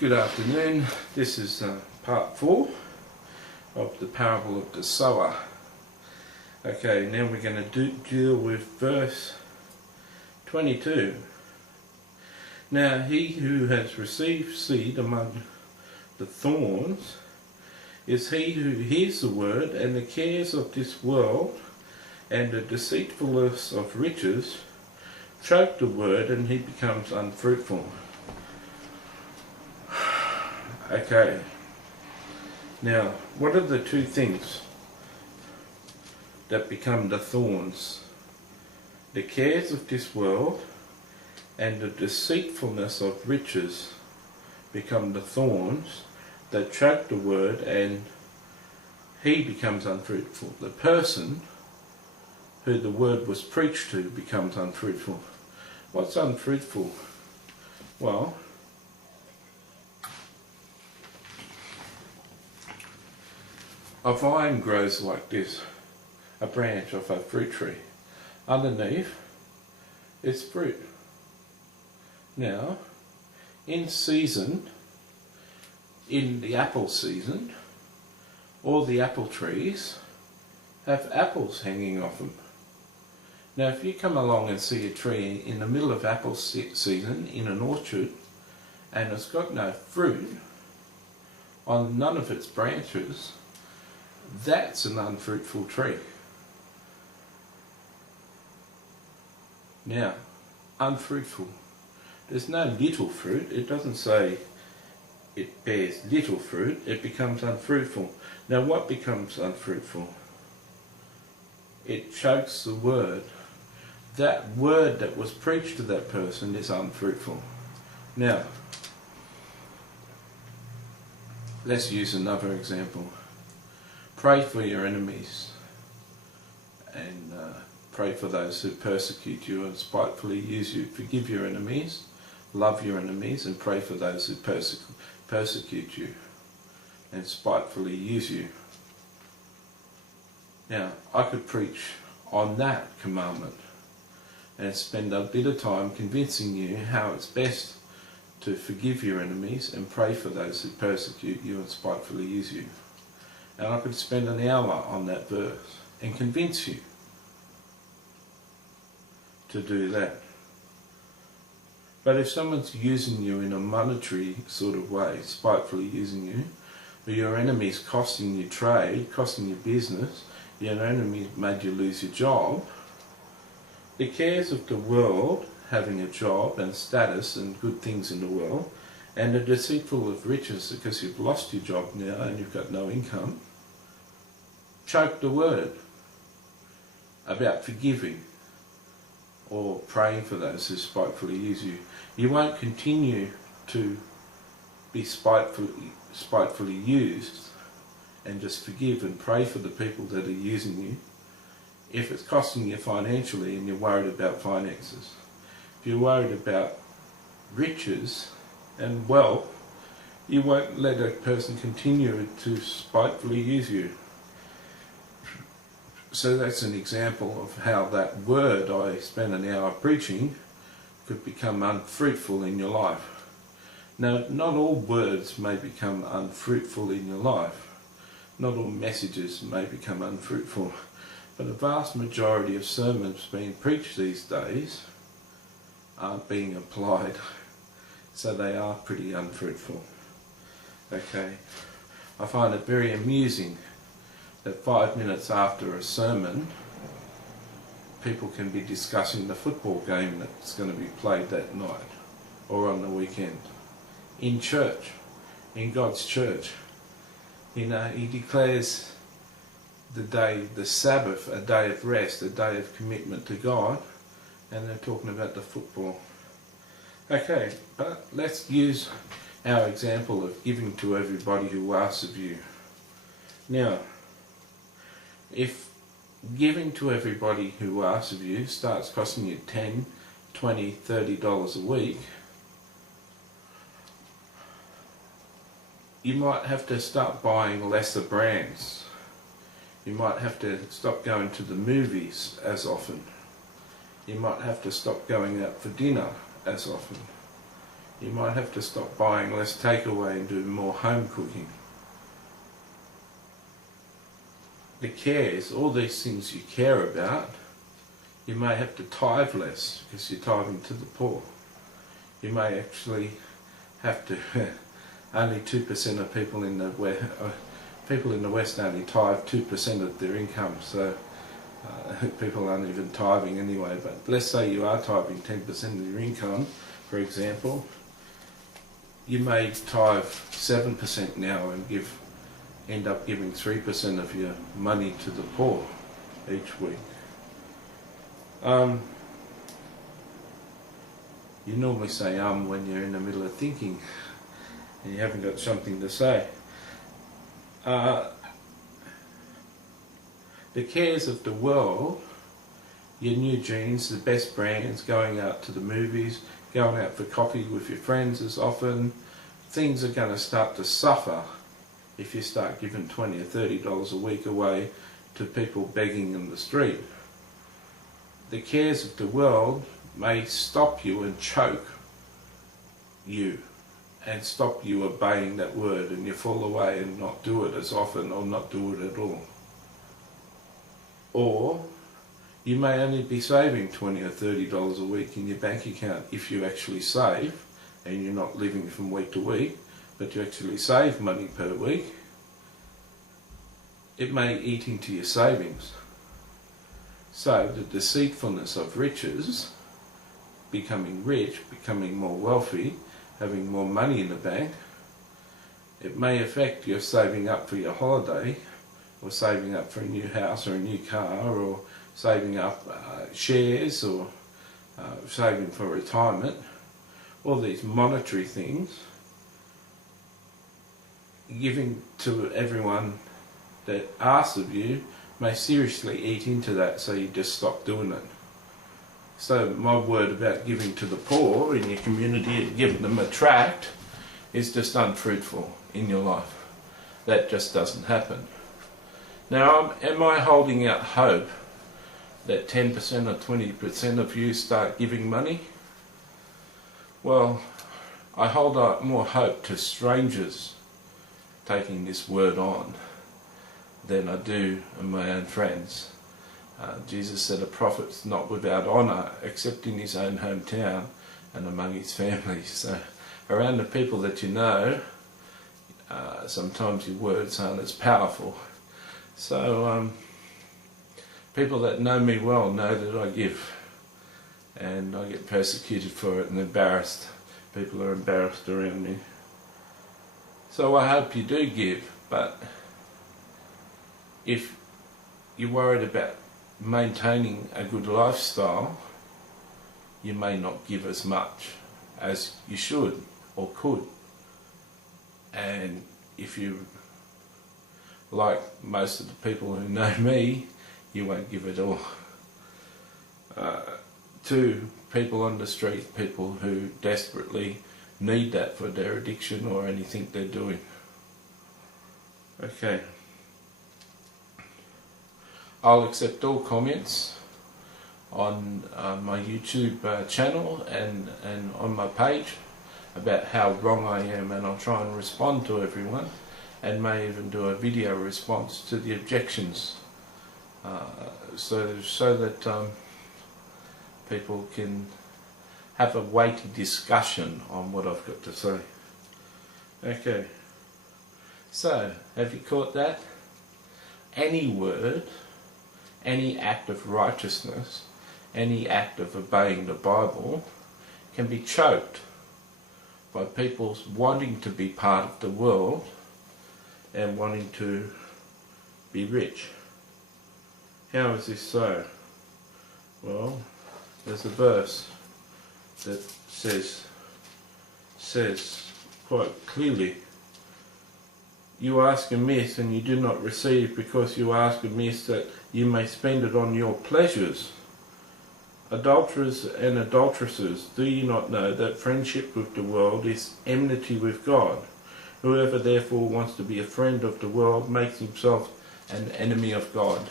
Good afternoon. This is part 4 of the parable of the sower. Okay, now we're going to deal with verse 22. Now he who has received seed among the thorns is he who hears the word, and the cares of this world and the deceitfulness of riches choke the word, and he becomes unfruitful. Okay, now what are the two things that become the thorns? The cares of this world and the deceitfulness of riches become the thorns that choke the word, and he becomes unfruitful. The person who the word was preached to becomes unfruitful. What's unfruitful? Well, a vine grows like this, a branch of a fruit tree. Underneath, it's fruit. Now, in season, in the apple season, all the apple trees have apples hanging off them. Now, if you come along and see a tree in the middle of apple season in an orchard, and it's got no fruit on none of its branches, that's an unfruitful tree. Now, unfruitful. There's no little fruit. It doesn't say it bears little fruit. It becomes unfruitful. Now, what becomes unfruitful? It chokes the word. That word that was preached to that person is unfruitful. Now, let's use another example. Pray for your enemies, and pray for those who persecute you and spitefully use you. Forgive your enemies, love your enemies, and pray for those who persecute you and spitefully use you. Now, I could preach on that commandment and spend a bit of time convincing you how it's best to forgive your enemies and pray for those who persecute you and spitefully use you. And I could spend an hour on that verse and convince you to do that. But if someone's using you in a monetary sort of way, spitefully using you, or your enemy's costing you trade, costing you business, your enemy made you lose your job, the cares of the world, having a job and status and good things in the world, and the deceitful of riches because you've lost your job now and you've got no income, choke the word about forgiving or praying for those who spitefully use you. You won't continue to be spitefully used and just forgive and pray for the people that are using you if it's costing you financially and you're worried about finances. If you're worried about riches and wealth, you won't let a person continue to spitefully use you. So that's an example of how that word I spent an hour preaching could become unfruitful in your life. Now, not all words may become unfruitful in your life. Not all messages may become unfruitful. But a vast majority of sermons being preached these days aren't being applied. So they are pretty unfruitful. Okay. I find it very amusing that 5 minutes after a sermon, people can be discussing the football game that's going to be played that night or on the weekend. In church, in God's church. You know, he declares the day, the Sabbath, a day of rest, a day of commitment to God, and they're talking about the football. Okay, but let's use our example of giving to everybody who asks of you. Now, if giving to everybody who asks of you starts costing you $10, $20, $30 a week, you might have to start buying lesser brands. You might have to stop going to the movies as often. You might have to stop going out for dinner as often. You might have to stop buying less takeaway and do more home cooking. The cares, all these things you care about, you may have to tithe less because you're tithing to the poor. You may actually have to, only 2% of people in the West only tithe 2% of their income, so people aren't even tithing anyway. But let's say you are tithing 10% of your income, for example, you may tithe 7% now and end up giving 3% of your money to the poor each week. You normally say when you're in the middle of thinking and you haven't got something to say. The cares of the world, your new jeans, the best brands, going out to the movies, going out for coffee with your friends as often, things are going to start to suffer if you start giving $20 or $30 a week away to people begging in the street. The cares of the world may stop you and choke you and stop you obeying that word, and you fall away and not do it as often or not do it at all. Or you may only be saving $20 or $30 a week in your bank account if you actually save, and you're not living from week to week, but you actually save money per week. It may eat into your savings. So the deceitfulness of riches, becoming rich, becoming more wealthy, having more money in the bank, it may affect your saving up for your holiday, or saving up for a new house or a new car, or saving up shares, or saving for retirement. All these monetary things, giving to everyone that asks of you may seriously eat into that, so you just stop doing it. So my word about giving to the poor in your community and giving them a tract is just unfruitful in your life. That just doesn't happen. Now, am I holding out hope that 10% or 20% of you start giving money? Well, I hold out more hope to strangers taking this word on than I do my own friends. Jesus said a prophet's not without honour except in his own hometown and among his family. So around the people that you know, sometimes your words aren't as powerful. So people that know me well know that I give, and I get persecuted for it and embarrassed. People are embarrassed around me. So I hope you do give, but if you're worried about maintaining a good lifestyle, you may not give as much as you should or could. And if you, like most of the people who know me, you won't give it all. To people on the street, people who desperately need that for their addiction or anything they're doing. Okay. I'll accept all comments on my YouTube channel and on my page about how wrong I am, and I'll try and respond to everyone, and may even do a video response to the objections, so that people can have a weighty discussion on what I've got to say. Okay, so have you caught that? Any word, any act of righteousness, any act of obeying the Bible can be choked by people wanting to be part of the world and wanting to be rich. How is this so? Well, there's a verse that says quite clearly, "You ask amiss and you do not receive, because you ask amiss that you may spend it on your pleasures. Adulterers and adulteresses, do you not know that friendship with the world is enmity with God? Whoever therefore wants to be a friend of the world makes himself an enemy of God."